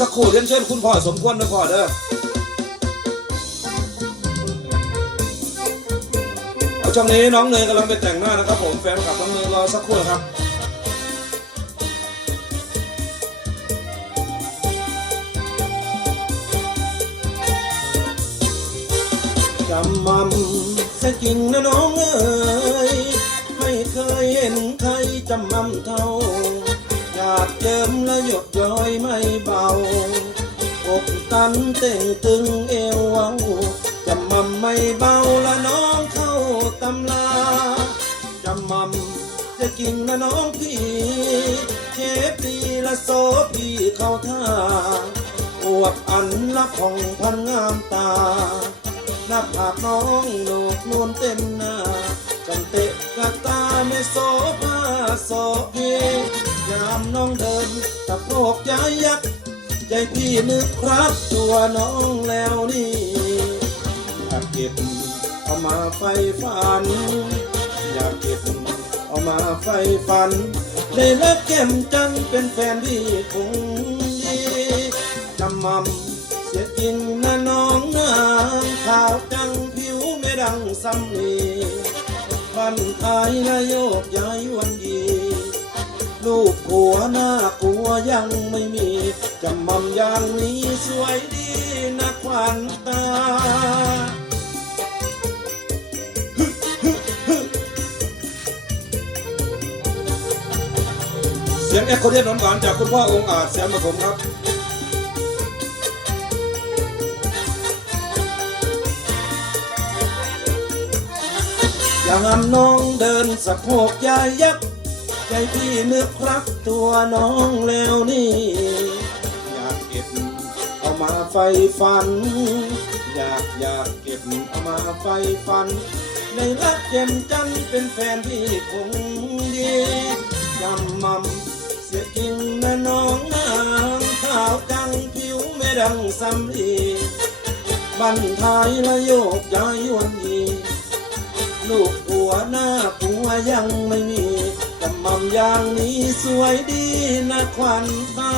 สักครู่เรียนเชิญคุณพ่อสมควรนะพ่อเด้อเอาช่วงนี้น้องเนยกำลังไปแต่งหน้านะครับผมแฟนคลับน้องเนยรอสักครู่ครับจำมั่มซะจริงนะน้องเอ๋ยไม่เคยเห็นใครจำมั่มเท่าากเจิมและหยดย้อยไม่เบา อกตันเต่งตึงเอวว้าจำมั่มไม่เบาละน้องเข้าตำลาจำมั่มจะกินนะน้องพี่เชฟดีละโซพี่เข้าท่าอวดอันละของพันงามตาหน้าผากน้องโหนกนวลเต็มหน้ากันเตะกะตาไม่โซภาโซเฮ ยามน้องเดินตะโพกย้ายยักษ์ใจพี่นึกครับตัวน้องแล้วนี่อยากเก็บเอามาไฟฝัน อยากเก็บเอามาไฟฝันได้รักแก้มจันเป็นแฟนที่คงดีจำมั่มเสียจริงนะน้องนางขาวจังผิวไม่ดังสำลีบ้านท้ายละโยกย้ายวันยี ลูกผัวหน้ากลัวยังไม่มีจำมั่มอย่างนี้สวยดีนะควันตาเสียงเอ็กโคเดียนหวานจากคุณพ่อองค์อาจแสนปฐมครับอย่างน้องเดินสะโพกยายักษ ใจพี่นึกรักตัวน้องแล้วนี่ อยากเก็บเอามาไฟฝัน อยากอยากเก็บเอามาไฟฝัน ในรักเจ็มจันเป็นแฟนพี่คงดีจำมั่มเสียจริงนะน้องนางขาวจังผิวไม่ดังสำลีบันทายละโยกย้ายวันยีลูกผัวหน้าผัวยังไม่มี อย่างนี้สวยดีนะควันตา